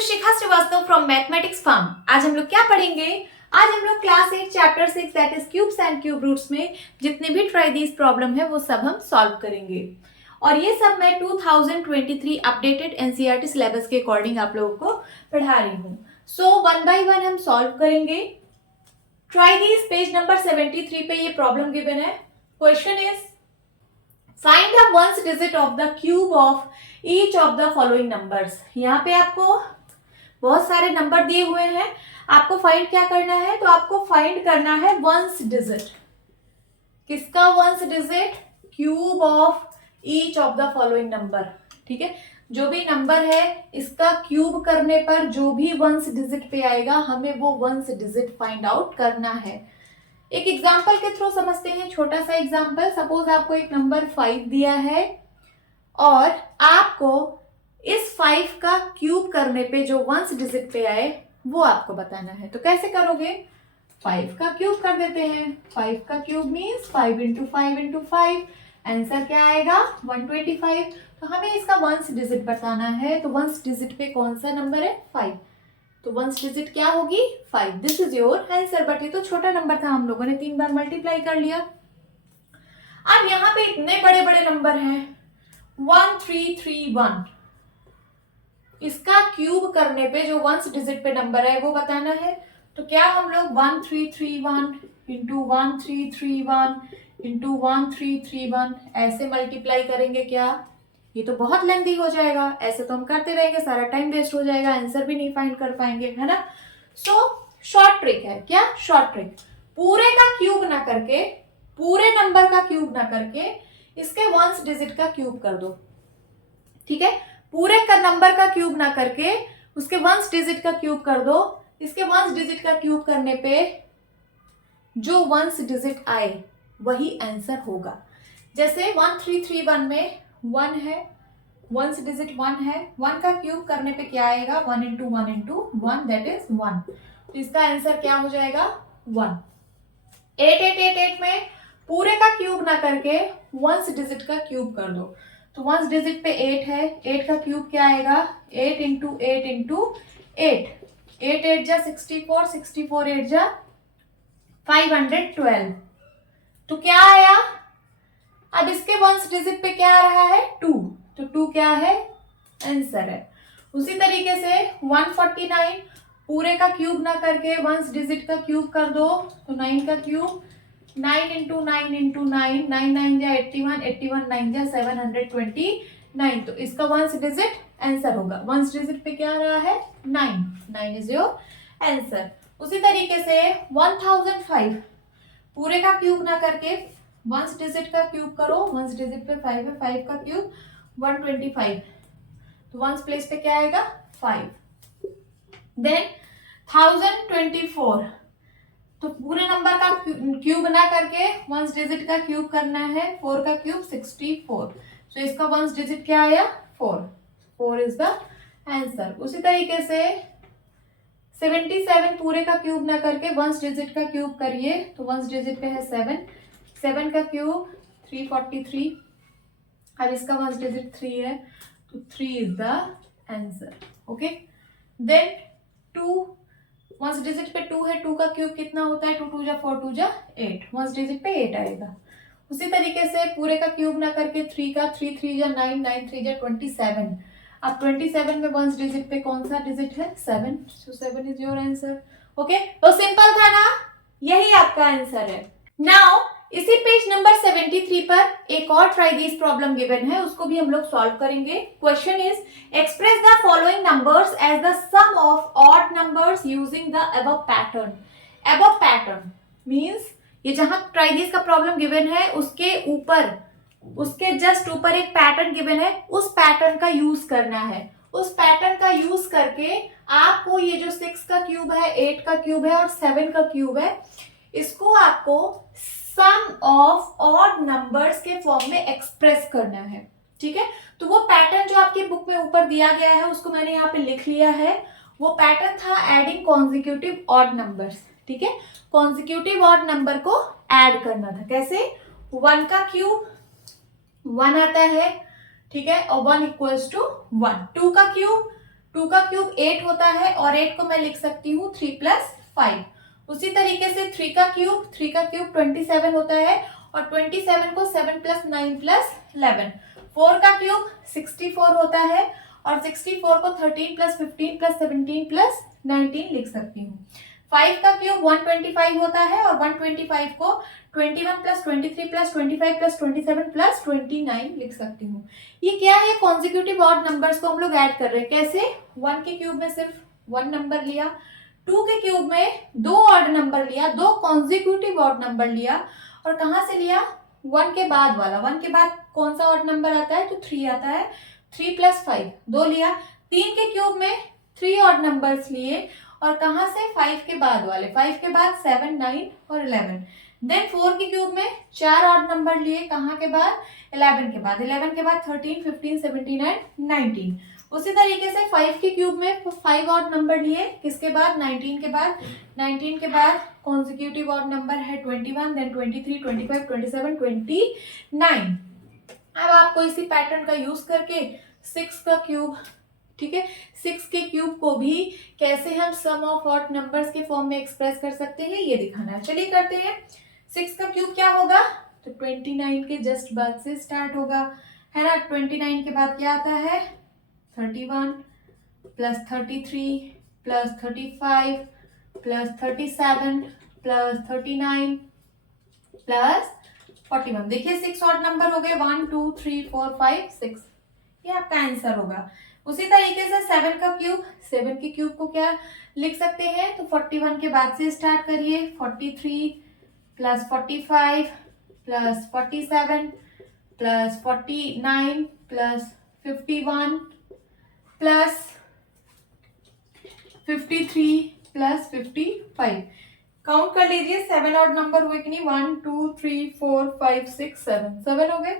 is Shikha Srivastava from mathematics firm. आज हम लोग क्या पढ़ेंगे? आज हम लोग class 8 chapter 6 that is cubes and cube roots में जितने भी ट्राई दीज प्रॉब्लम है वो सब हम सॉल्व करेंगे। और ये सब मैं 2023 अपडेटेड एनसीईआरटी सिलेबस के अकॉर्डिंग आप लोगों को पढ़ा रही हूँ। सो वन बाय वन हम सॉल्व करेंगे। ट्राई दीज पेज नंबर 73 पे ये प्रॉब्लम गिवन है। Question is find the ones digit of the cube of each of the following numbers. यहाँ पे आपको बहुत सारे नंबर दिए हुए हैं, आपको फाइंड क्या करना है? तो आपको फाइंड करना है वंस डिजिट। किसका ones digit? Cube of each of the following number. ठीक है, जो भी नंबर है इसका क्यूब करने पर जो भी वंस डिजिट पे आएगा हमें वो वंस डिजिट फाइंड आउट करना है। एक एग्जाम्पल के थ्रू समझते हैं, छोटा सा एग्जाम्पल। सपोज आपको एक नंबर 5 दिया है और आपको इस 5 का क्यूब करने पे जो वंस डिजिट पे आए वो आपको बताना है। तो कैसे करोगे? 5 का क्यूब कर देते हैं। 5 का cube means 5 into 5 into 5। Answer क्या आएगा? 125। तो हमें इसका वंस डिजिट बताना है। तो वंस डिजिट पे कौन सा नंबर है? 5। तो वंस डिजिट क्या होगी? 5। This is your answer. But ये तो छोटा नंबर था, हम लोगों ने 3 बार मल्टीप्लाई कर लिया। अब यहाँ पे इतने बड़े बड़े नंबर हैं 1331। इसका क्यूब करने पे जो वंस डिजिट पे नंबर है वो बताना है। तो क्या हम लोग 1331 इंटू 1331 इंटू 1331 ऐसे मल्टीप्लाई करेंगे क्या? ये तो बहुत लेंथी हो जाएगा, ऐसे तो हम करते रहेंगे, सारा टाइम वेस्ट हो जाएगा, आंसर भी नहीं फाइंड कर पाएंगे, है ना। सो शॉर्ट ट्रिक है। क्या शॉर्ट ट्रिक? पूरे का क्यूब ना करके, पूरे नंबर का क्यूब ना करके इसके वंस डिजिट का क्यूब कर दो। ठीक है, पूरे का नंबर का क्यूब ना करके उसके वंस डिजिट का क्यूब कर दो। इसके वंस डिजिट का क्यूब करने पे जो वंस डिजिट आए वही आंसर होगा। जैसे 1331 में 1 है, वंस डिजिट 1 है, 1 का क्यूब करने पे क्या आएगा? 1 इंटू 1 इंटू 1 दैट इज 1। तो इसका आंसर क्या हो जाएगा? 1। 8888 में पूरे का क्यूब ना करके वंस डिजिट का क्यूब कर दो। तो वंस डिजिट पे 8 है, 8 का क्यूब क्या आएगा? 8 इंटू 8 इंटू 8। 8 8 जा 64, 64 8 जा 512। तो क्या आया? अब इसके वंस डिजिट पे क्या आ रहा है? 2। तो 2 क्या है? आंसर है। उसी तरीके से 149 पूरे का क्यूब ना करके वंस डिजिट का क्यूब कर दो। तो 9 का क्यूब 9 इंटू 9 इंटू 9, 9 9 जा 81, 81 9 जा 729। तो इसका वंस डिजिट आंसर होगा। वंस डिजिट पे क्या आ रहा है? 9। 9 इज योर आंसर। उसी तरीके से 1005 पूरे का क्यूब ना करके वंस डिजिट का क्यूब करो। वंस डिजिट पे 5 है, 5 का क्यूब 125। तो वंस प्लेस पे क्या आएगा? 5। देन 1024 तो पूरे नंबर का क्यूब ना करके वंस डिजिट का क्यूब करना है। 4 का क्यूब 64। तो इसका वंस डिजिट क्या आया? 4। 4 इज द आंसर। उसी तरीके से 77 पूरे का क्यूब ना करके वंस डिजिट का क्यूब करिए। तो वंस डिजिट पे है 7। 7 का क्यूब 343। अब इसका वंस डिजिट 3 है, तो 3 is the answer. Okay, then 2 ones digit पे 2 है, 2 का क्यूब कितना होता है? 2 2 जा 4 2 जा 8। वंस डिजिट पे 8 आएगा। उसी तरीके से पूरे का क्यूब ना करके 3 का 3 3 जा 9, 9 3 जा 27। अब 27 में वंस डिजिट पे कौन सा डिजिट है? 7। सो 7 इज योर आंसर। ओके, तो सिंपल था ना, यही आपका आंसर है। नाउ इसी पेज नंबर 73 पर एक और ट्राई दिस प्रॉब्लम गिवन है, उसको भी हम लोग सॉल्व करेंगे। Question is express the following numbers as the sum of odd numbers using the above pattern. Above pattern means ये जहां ट्राई दिस का प्रॉब्लम गिवन है उसके ऊपर, उसके जस्ट ऊपर एक पैटर्न गिवन है, उस पैटर्न का यूज करना है। उस पैटर्न का यूज करके आपको ये जो 6 का क्यूब है, 8 का क्यूब है और 7 का क्यूब है, इसको आपको सम ऑफ ऑड नंबर्स के फॉर्म में एक्सप्रेस करना है। ठीक है, तो वो पैटर्न जो आपकी बुक में ऊपर दिया गया है उसको मैंने यहाँ पे लिख लिया है। वो पैटर्न था एडिंग कॉन्जिक्यूटिव ऑड नंबर्स। ठीक है, कॉन्जिक्यूटिव ऑड नंबर को ऐड करना था। कैसे? 1 का क्यूब 1 आता है, ठीक है, और 1 इक्वल्स टू 1। 2 का क्यूब 2 का क्यूब 8 होता है और 8 को मैं लिख सकती हूँ 3 + 5। उसी तरीके से 3 का क्यूब 27 होता है और 27 को 7 + 9 + 11। 4 का क्यूब 64 होता है और 64 को 13 + 15 + 17 + 19 लिख सकती हूँ। 5 का क्यूब 125 होता है और 125 को 21 + 23 + 25 + 27 + 29 लिख सकती हूँ। ये क्या है, कॉन्जिक्यूटिव ऑड नंबर्स को हम लोग ऐड कर रहे हैं। कैसे? 1 के क्यूब में सिर्फ 1 नंबर लिया, 2 के क्यूब में 2 ऑड नंबर लिया, 2 कॉन्जिक्यूटिव ऑड नंबर लिया, और कहाँ से लिया? 1 के बाद वाला। 1 के बाद कौन सा ऑड नंबर आता है? तो 3 आता है। 3 + 5 2 लिया। 3 के क्यूब में 3 ऑड नंबर्स लिए और कहाँ से? 5 के बाद वाले। 5 के बाद 7 9 और 11। देन 4 के क्यूब में 4 ऑड नंबर लिए, कहाँ के बाद? 11 के बाद। 11 के बाद 13 15 17 एंड 19। उसी तरीके से 5 के क्यूब में 5 ऑड नंबर लिए, किसके बाद? 19 के बाद। 19 के बाद कॉन्जिक्यूटिव ऑड नंबर है 21, देन 23 25 27 29। अब आपको इसी पैटर्न का यूज करके 6 का क्यूब, ठीक है, 6 के क्यूब को भी कैसे हम सम ऑफ ऑड नंबर्स के फॉर्म में एक्सप्रेस कर सकते हैं, ये दिखाना है। चलिए करते हैं। 6 का क्यूब क्या होगा? तो 29 के जस्ट बाद से स्टार्ट होगा, है ना। 29 के बाद क्या आता है? 31 + 33 + 35 + 37 + 39 + 41। देखिए 6 ऑड नंबर हो गए, 1 2 3 4 5 6, ये आपका आंसर होगा। उसी तरीके से 7 का क्यूब, 7 के क्यूब को क्या लिख सकते हैं? तो 41 के बाद से स्टार्ट करिए। 43 + 45 + 47 + 49 + 51 + 53 + 55। काउंट कर लीजिए 7 ऑड नंबर हुए कि नहीं? 1 2 3 4 5 6 7, 7 हो गए।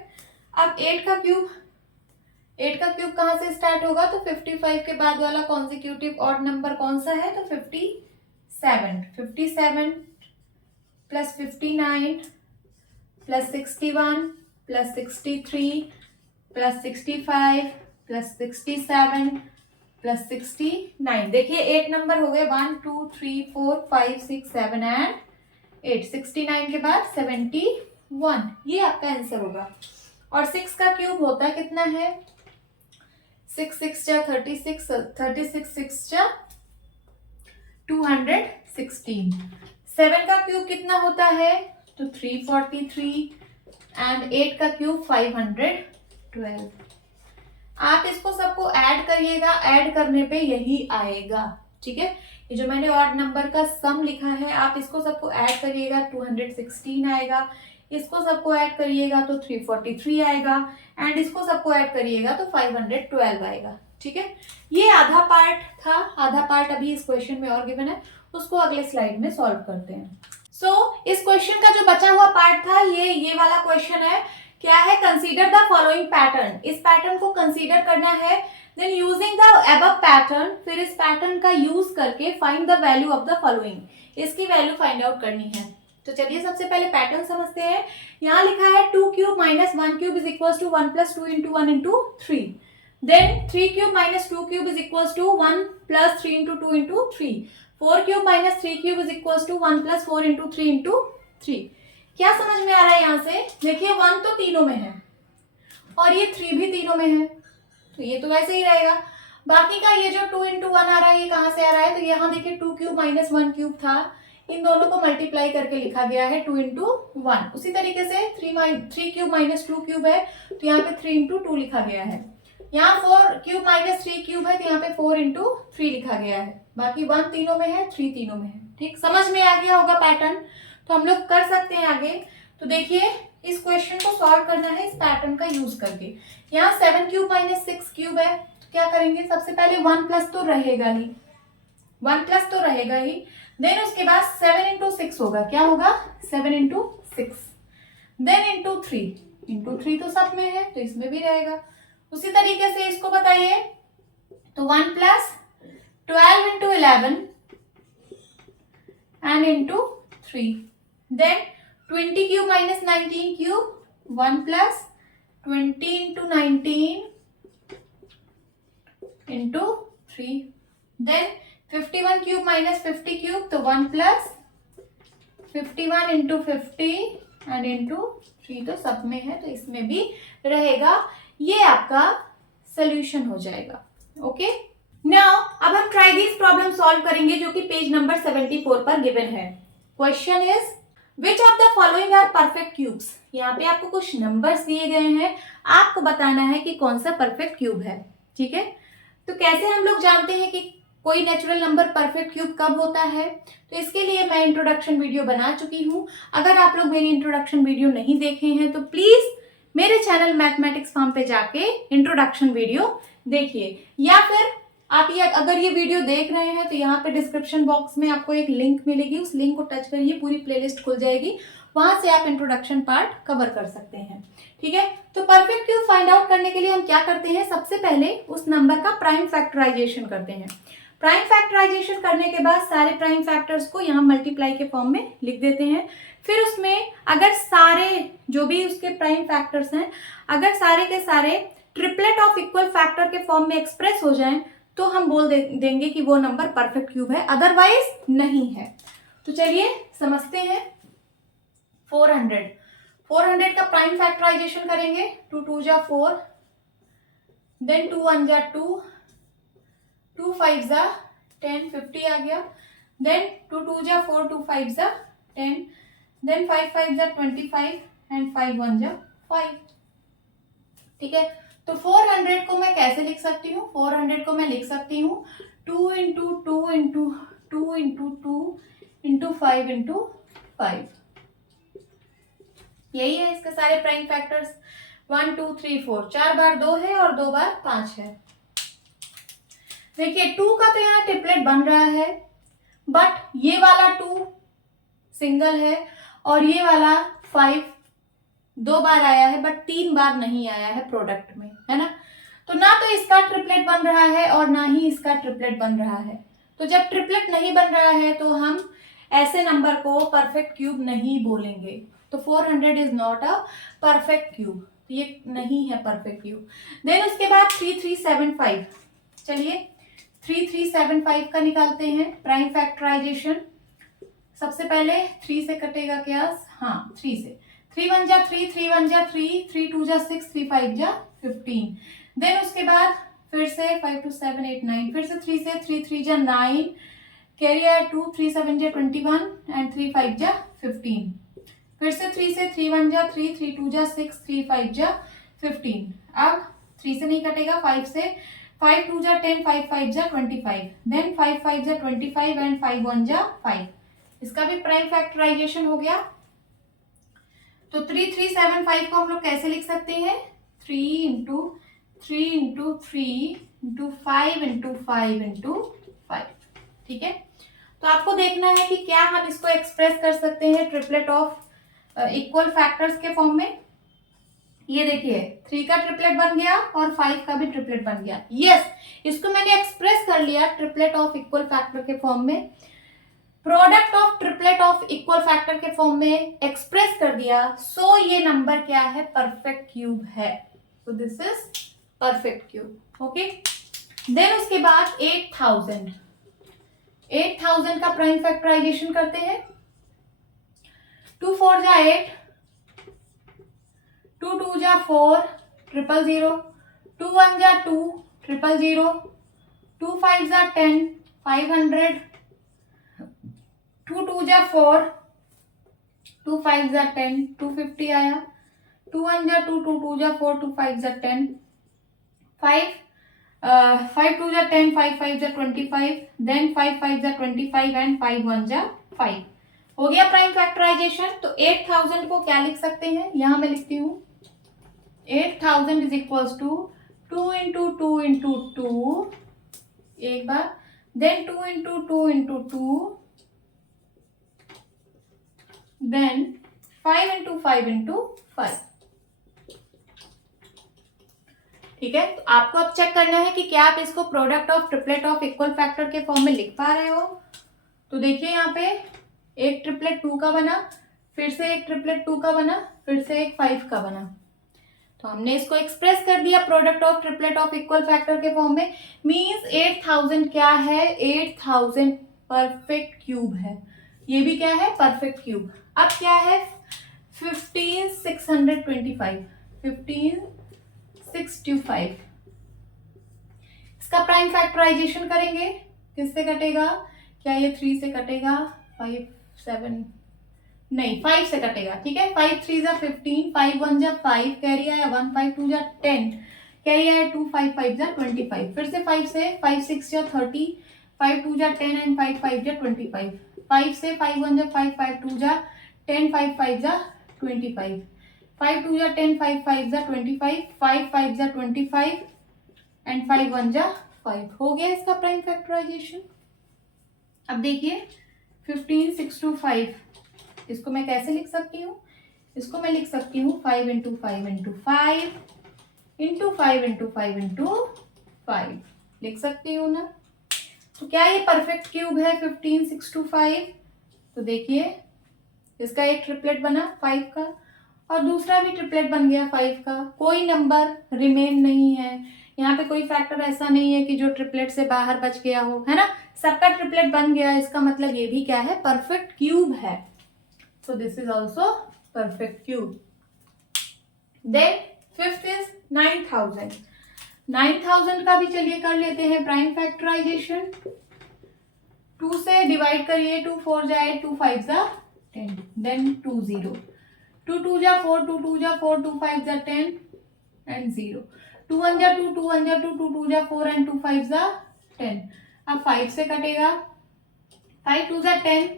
अब 8 का क्यूब, 8 का क्यूब कहाँ से स्टार्ट होगा? तो 55 के बाद वाला कॉन्जिक्यूटिव ऑड नंबर कौन सा है? तो 57। 57 + 59 + 61 + 63 + 65 + 67 + 69। देखिए 8 नंबर हो गए, 1 2 3 4 5 6 7 एंड 8। 69 के बाद 71, ये आपका आंसर होगा। और 6 का क्यूब होता कितना है? 6 6 जा 36, 36 6 जा 216। 7 का क्यूब कितना होता है? तो 343 एंड 8 का क्यूब 512। आप इसको सबको ऐड करिएगा, ऐड करने पे यही आएगा, ठीक है। ये जो मैंने ऑड नंबर का सम लिखा है, आप इसको सबको ऐड करिएगा, 216 आएगा। इसको सबको ऐड करिएगा तो 343 आएगा, एंड इसको सबको ऐड करिएगा तो 512 आएगा, ठीक है। ये आधा पार्ट था, आधा पार्ट अभी इस क्वेश्चन में और गिवन है, उसको अगले स्लाइड में सॉल्व करते हैं। इस क्वेश्चन का जो बचा हुआ पार्ट था, ये वाला क्वेश्चन है। क्या है? Consider the following pattern. इस पैटर्न को कंसीडर करना है। Then using the above pattern, फिर इस पैटर्न का यूज करके find the value of the following, इसकी वैल्यू फाइंड आउट करनी है। तो चलिए सबसे पहले पैटर्न समझते हैं। यहाँ लिखा है 2 cube - 1 cube is equal to 1 + 2 × 1 × 3। Then 3 cube - 2 cube is equal to 1 + 3 × 2 × 3। 4 cube - 3 cube is equal to 1 + 4 × 3 × 3। क्या समझ में आ रहा है? यहाँ से देखिए 1 तो तीनों में है और ये 3 भी तीनों में है, तो ये तो वैसे ही रहेगा। बाकी का ये जो 2 × 1 आ रहा है, ये कहाँ से आ रहा है? तो यहाँ देखिए 2 क्यूब - 1 क्यूब था, इन दोनों को मल्टीप्लाई करके लिखा गया है 2 × 1। उसी तरीके से 3 क्यूब - 2 क्यूब है, तो यहाँ पे 3 × 2 लिखा गया है। यहाँ 4 क्यूब - 3 क्यूब है, तो यहाँ पे 4 × 3 लिखा गया है। बाकी 1 तीनों में है, 3 तीनों में है, ठीक। समझ में आ गया होगा पैटर्न, तो हम लोग कर सकते हैं आगे। तो देखिए इस क्वेश्चन को सॉल्व करना है इस पैटर्न का यूज करके। यहाँ 7 क्यूब - 6 क्यूब है, तो क्या करेंगे? सबसे पहले 1 प्लस तो रहेगा ही, 1 प्लस तो रहेगा ही। देन उसके बाद 7 × 6 होगा, क्या होगा? 7 × 6। देन × 3 तो सब में है, तो इसमें भी रहेगा। उसी तरीके से इसको बताइए, तो 1 + 12 × 11 and into 3. Then 20 cube - 19 cube, 1 + 20 × 19 into 3, then 51 cube minus 50 cube, तो 1 प्लस 51 इंटू 50 एंड इंटू 3, तो सब में है तो इसमें भी रहेगा। ये आपका सोल्यूशन हो जाएगा। ओके, नाउ अब हम ट्राई दिस प्रॉब्लम सॉल्व करेंगे जो कि पेज नंबर 74 पर गिवन है। Question is which of the following are perfect cubes. यहाँ पे आपको कुछ नंबर्स दिए गए हैं, आपको बताना है कि कौन सा परफेक्ट क्यूब है। ठीक है, तो कैसे हम लोग जानते हैं कि कोई नेचुरल नंबर परफेक्ट क्यूब कब होता है, तो इसके लिए मैं इंट्रोडक्शन वीडियो बना चुकी हूँ। अगर आप लोग मेरी इंट्रोडक्शन वीडियो नहीं देखे हैं तो प्लीज मेरे चैनल मैथमेटिक्स फार्म पे जाके इंट्रोडक्शन वीडियो देखिए, या फिर आप ये अगर ये वीडियो देख रहे हैं तो यहाँ पे डिस्क्रिप्शन बॉक्स में आपको एक लिंक मिलेगी, उस लिंक को टच करिए, पूरी प्लेलिस्ट खुल जाएगी, वहां से आप इंट्रोडक्शन पार्ट कवर कर सकते हैं। ठीक है, तो परफेक्ट क्यूब फाइंड आउट करने के लिए हम क्या करते हैं, सबसे पहले उस नंबर का प्राइम फैक्टराइजेशन करते हैं। प्राइम फैक्टराइजेशन करने के बाद सारे प्राइम फैक्टर्स को यहाँ मल्टीप्लाई के फॉर्म में लिख देते हैं। फिर उसमें अगर सारे जो भी उसके प्राइम फैक्टर्स हैं अगर सारे के सारे ट्रिपलेट ऑफ इक्वल फैक्टर के फॉर्म में एक्सप्रेस हो जाएं तो हम बोल देंगे कि वो नंबर परफेक्ट क्यूब है, अदरवाइज नहीं है। तो चलिए समझते हैं। 400 का प्राइम फैक्टराइजेशन करेंगे। 2 2 जा 4, देन 2 1 जा 2, 2 5 जा 10, 50 आ गया। देन 2 2 जा 4, 2 5 जा 10, देन 5 5 जा 25 एंड 5 1 जा 5। ठीक है, तो 400 को मैं कैसे लिख सकती हूँ, 400 को मैं लिख सकती हूँ 2 into 2 into 2 into 2 into 5 into 5। यही है इसके सारे प्राइम फैक्टर्स। 1 2 3 4, 4 बार 2 है और 2 बार 5 है। देखिए 2 का तो यहाँ ट्रिपलेट बन रहा है, बट ये वाला 2 सिंगल है और ये वाला 5 2 बार आया है बट 3 बार नहीं आया है प्रोडक्ट में, है ना। तो ना तो इसका ट्रिपलेट बन रहा है और ना ही इसका ट्रिपलेट बन रहा है। तो जब ट्रिपलेट नहीं बन रहा है तो हम ऐसे नंबर को परफेक्ट क्यूब नहीं बोलेंगे। तो 400 is not a perfect cube, ये नहीं है परफेक्ट क्यूब। देन उसके बाद 3375, चलिए 3375 का निकालते हैं प्राइम फैक्टराइजेशन। सबसे पहले 3 से कटेगा क्या, हाँ 3 से। 3 1 जा 3, 3 1 जा 3, 3 2 जा 6, 3 5 जा 15। देन उसके बाद फिर से 5 2 7 8 9, फिर से 3 से 3 3 जा 9, कैरी आया 2, 3 7 जा 21 एंड 3 5 जा 15। फिर से 3 से 3 1 जा 3, 3 2 जा 6, 3 5 जा 15। अब 3 से नहीं कटेगा, 5 से 5 2 जा 10, 5 5 जा 25, देन 5 5 जा 25 एंड 5 1 जा 5। इसका भी प्राइम फैक्टराइजेशन हो गया। तो 3375 को हम लोग कैसे लिख सकते हैं, 3 into 3 into 3 into 5 into 5 into 5। ठीक है, तो आपको देखना है कि क्या हम इसको एक्सप्रेस कर सकते हैं ट्रिपलेट ऑफ इक्वल फैक्टर्स के फॉर्म में। ये देखिए 3 का ट्रिपलेट बन गया और 5 का भी ट्रिपलेट बन गया। यस, इसको मैंने एक्सप्रेस कर लिया ट्रिपलेट ऑफ इक्वल फैक्टर के फॉर्म में, product of triplet of equal factor के फॉर्म में एक्सप्रेस कर दिया। सो ये नंबर क्या है, परफेक्ट क्यूब है। So this is perfect cube. Okay, then उसके बाद 8000 का प्राइम फैक्टराइजेशन करते हैं। 2 4 जा 8, 2 2 जा 4, 000, 2 1 जा 2, 000, 2 5 जा 10, 500, 2 2 जा 4, 2 5 जा 10, 250 आया। 2 1 जा 2, 2 2 जा 4, 2 5 जा 10, 5 2 जा 10, 5 5 जा 25, देन 5 5 जा 25 एंड 5 1 जा 5। हो गया प्राइम फैक्टराइजेशन। तो 8000 को क्या लिख सकते हैं, यहां मैं लिखती हूँ 8000 is equals to 2 into 2 into 2 एक बार, then 2 into 2 into 2, then 5 into 5 into 5। ठीक है, तो आपको अब चेक करना है कि क्या आप इसको product of triplet of equal factor के फॉर्म में लिख पा रहे हो। तो देखिए यहाँ पे एक ट्रिपलेट 2 का बना, फिर से एक ट्रिपलेट 2 का बना, फिर से एक 5 का बना। तो हमने इसको एक्सप्रेस कर दिया product of triplet of equal factor के फॉर्म में। मींस 8000 क्या है, 8000 परफेक्ट क्यूब है। ये भी क्या है, परफेक्ट क्यूब। अब क्या है 15625, 15625। इसका प्राइम फैक्टराइजेशन करेंगे, किससे कटेगा, क्या ये 3 से कटेगा, 5 7 नहीं 5 से कटेगा, ठीक है। 5 3 जा 15, 5 1 जा 5, कैरी आया 1, 5 2 जा 10, कैरी आया 2, 5 5 जा 25। फिर से 5 से 5 6 जा 30, 5 2 जा 10 एंड 5 5 जा 25। 5 से 5 1 जा 5, 5 2 जा 10, 5 5 जा 25, 5 2 जा 10, 5 5 जा 25, 5 5 जा 25 एंड 5 1 जा 5। हो गया इसका प्राइम फैक्टराइजेशन। अब देखिए 15625, इसको मैं कैसे लिख सकती हूँ, इसको मैं लिख सकती हूँ 5 into 5 into 5 into 5 into 5 into 5 लिख सकती हूँ ना। तो क्या ये परफेक्ट क्यूब है 15625? तो देखिए इसका एक ट्रिपलेट बना 5 का और दूसरा भी ट्रिपलेट बन गया 5 का। कोई नंबर रिमेन नहीं है, यहाँ पे कोई फैक्टर ऐसा नहीं है कि जो ट्रिपलेट से बाहर बच गया हो, है ना। सबका ट्रिपलेट बन गया, इसका मतलब ये भी क्या है, परफेक्ट क्यूब है। So this is also perfect cube. Then fifth is 9000. 9000 का भी चलिए कर लेते हैं प्राइम फैक्टराइजेशन। 2 से डिवाइड करिए, 2 4 जाए, 2 5 जा 10, देन 2 0, 2 2 जा 4, 2 2 जा 4, 2 5 जा 10 एंड 0, 2 1 जा 2, 2 1 जा 2, 2 2 जा 4 एंड 2 5 जा 10। अब 5 से कटेगा, 5 2 जा 10,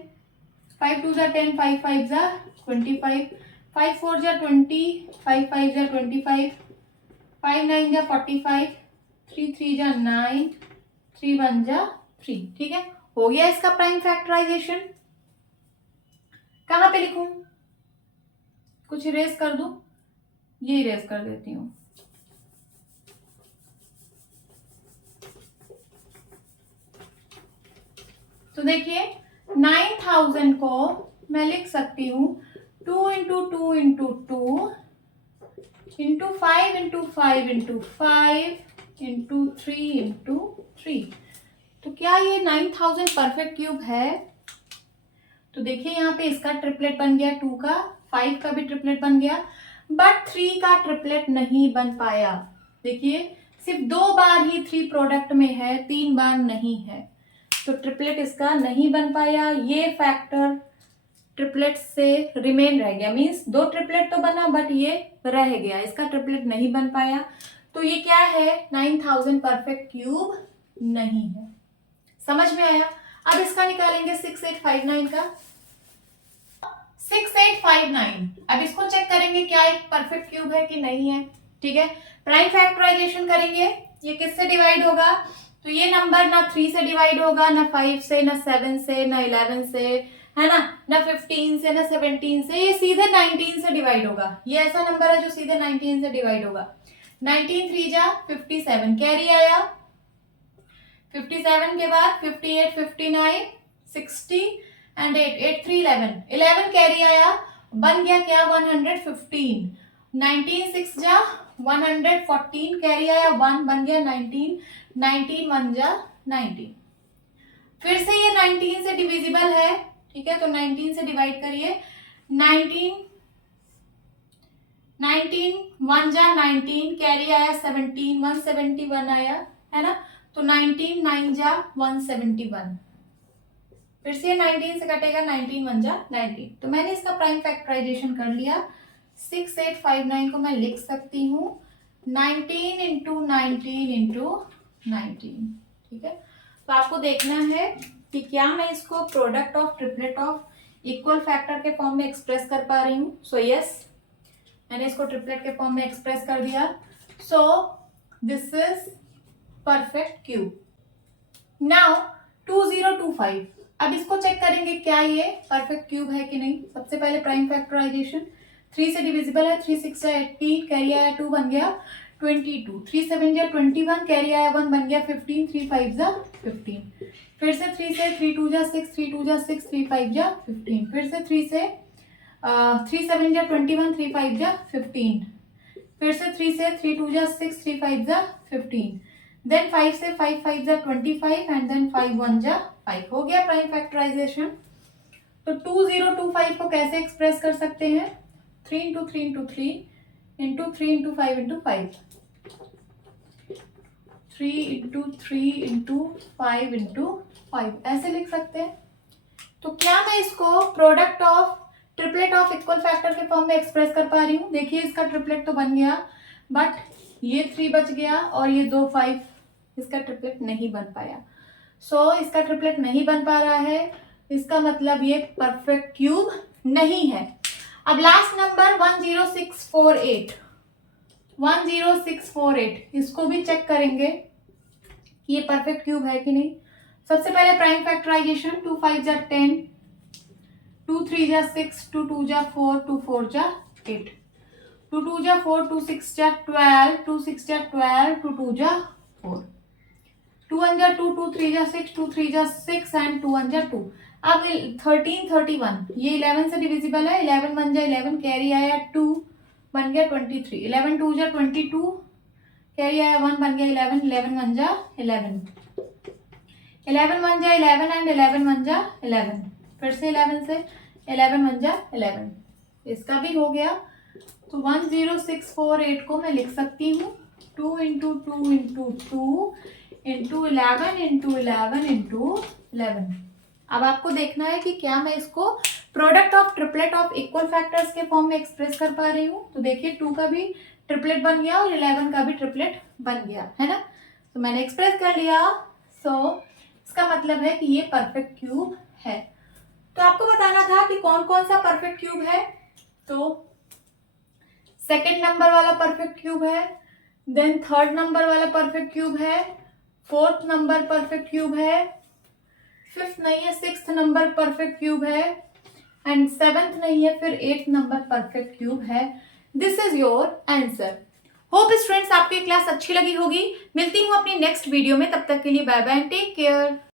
5 2 जा 10, 5 5 जा 25, 5 4 जा 20, 5 5 जा 25, 5 9 जा 45, 3 3 जा 9, 3 1 जा 3। ठीक है, हो गया इसका प्राइम फैक्टराइजेशन। कहां पे लिखूं, कुछ इरेज कर दूं, ये इरेज कर देती हूं। तो देखिए 9000 को मैं लिख सकती हूँ 2 into 2 into 2 into 5 into 5 into 5 into 3 into 3। तो क्या ये 9000 परफेक्ट क्यूब है? तो देखिए यहाँ पे इसका ट्रिपलेट बन गया 2 का, 5 का भी ट्रिपलेट बन गया, बट 3 का ट्रिपलेट नहीं बन पाया। देखिए सिर्फ 2 बार ही 3 प्रोडक्ट में है, 3 बार नहीं है, तो ट्रिपलेट इसका नहीं बन पाया। ये फैक्टर ट्रिपलेट से रिमेन रह गया, मीन्स 2 ट्रिपलेट तो बना बट ये रह गया, इसका ट्रिपलेट नहीं बन पाया। तो ये क्या है, 9000 परफेक्ट क्यूब नहीं है। समझ में आया? अब इसका निकालेंगे 6859 का। 6859, अब इसको चेक करेंगे क्या एक परफेक्ट क्यूब है कि नहीं है। ठीक है, प्राइम फैक्टराइजेशन करेंगे, ये किससे डिवाइड होगा, तो ये नंबर ना 3 से डिवाइड होगा, ना 5 से, ना 7 से, ना 11 से, है ना 15 से, ना 17 से, ये सीधे 19 से डिवाइड होगा। ये ऐसा नंबर है जो सीधे 19 से डिवाइड होगा। 19 3 जा 57, कैरी आया 57 के बाद 58 59 60 एंड 8 8 3 11, 11 कैरी आया, बन गया क्या 115। 19 6 जा 114, कैरी आया 1, बन गया 19, 19 1 जा 19। फिर से ये 19 से डिविजिबल है, ठीक है, तो 19 से डिवाइड करिए, 19 19 1 जा 19, कैरी आया 17, 171 आया, है ना, तो 19 9 जा 171। फिर से 19 से कटेगा, 19 1 जा 19। तो मैंने इसका प्राइम फैक्टराइजेशन कर लिया। 6859 को मैं लिख सकती हूँ 19 इंटू 19 इंटू 19। ठीक है, तो आपको देखना है कि क्या मैं इसको product of triplet of equal factor के फॉर्म में एक्सप्रेस कर पा रही हूँ। सो यस, मैंने इसको ट्रिपलेट के फॉर्म में एक्सप्रेस कर दिया। सो this is perfect cube. Now 2025, अब इसको चेक करेंगे क्या ये परफेक्ट क्यूब है कि नहीं। सबसे पहले प्राइम फैक्टराइजेशन, 3 से डिविजिबल है, 3 6 जा 18, कैरी आया 2, बन गया 22, 3 7 जा 21, कैरी आया 1, बन गया 15, 3 5 जा 15। फिर से 3 से 3 2 जा 6, 3 2 जा 6, 3 5 जा 15। फिर से 3 से 3 7 जा 21, 3 5 जा 15। फिर से 3 से 3 2 जा 6, 3 5 जा 15, देन 5 से 5 5 जा 25 एंड देन 5 1 जा 5। हो गया प्राइम फैक्टराइजेशन। तो 2025 को कैसे एक्सप्रेस कर सकते हैं? 3 into 3 into 3 into 3 into 5 into 5, 3 into 3 into 5 into 5 ऐसे लिख सकते हैं। तो क्या मैं इसको product of triplet of equal factor के फॉर्म में एक्सप्रेस कर पा रही हूँ? देखिए इसका ट्रिपलेट तो बन गया, बट ये 3 बच गया और ये 2 5, इसका ट्रिपलेट नहीं बन पाया। सो इसका ट्रिपलेट नहीं बन पा रहा है, इसका मतलब ये परफेक्ट क्यूब नहीं है। अब लास्ट नंबर 10648, 10648 इसको भी चेक करेंगे कि ये परफेक्ट क्यूब है कि नहीं। सबसे पहले प्राइम फैक्टराइजेशन, 2 5 जा 10, 2 3 जा 6, 2 2 जा 4, 2 4 जा 8, 2 2 जा 4, 2 6 जा 12, 2 6 जा 12, 2 2 जा 4, 2 1 जा 2, 2 3 जा 6, 2 3 जा 6 एंड 2 1 जा 2। अब 13 31 ये 11 से डिविजिबल है, 11 1 जा 11, कैरी आया 2, बन गया 23, 11 2 जा 22, कैरी आया 1, बन गया 11, 11 1 जा 11, 11 1 जा 11 एंड 11 1 जा 11, फिर से 11 से 11 1 जा 11, इसका भी हो गया। तो 10648 को मैं लिख सकती हूँ 2 into 2 into 2 into 11 into 11 into 11। अब आपको देखना है कि क्या मैं इसको product of triplet of equal factors के फॉर्म में एक्सप्रेस कर पा रही हूँ। तो देखिए 2 का भी ट्रिपलेट बन गया और 11 का भी ट्रिपलेट बन गया, है ना। तो मैंने एक्सप्रेस कर लिया। सो इसका मतलब है कि ये परफेक्ट क्यूब है। तो आपको बताना था कि कौन कौन सा परफेक्ट क्यूब है। तो सेकंड नंबर वाला परफेक्ट क्यूब है, देन थर्ड नंबर वाला परफेक्ट क्यूब है, फोर्थ नंबर परफेक्ट क्यूब है, फिफ्थ नहीं है, सिक्स्थ नंबर परफेक्ट क्यूब है एंड सेवेंथ नहीं है, फिर 8th नंबर परफेक्ट क्यूब है। This is your answer. Hope students आपकी क्लास अच्छी लगी होगी। मिलती हूँ अपनी नेक्स्ट वीडियो में, तब तक के लिए bye bye and take care.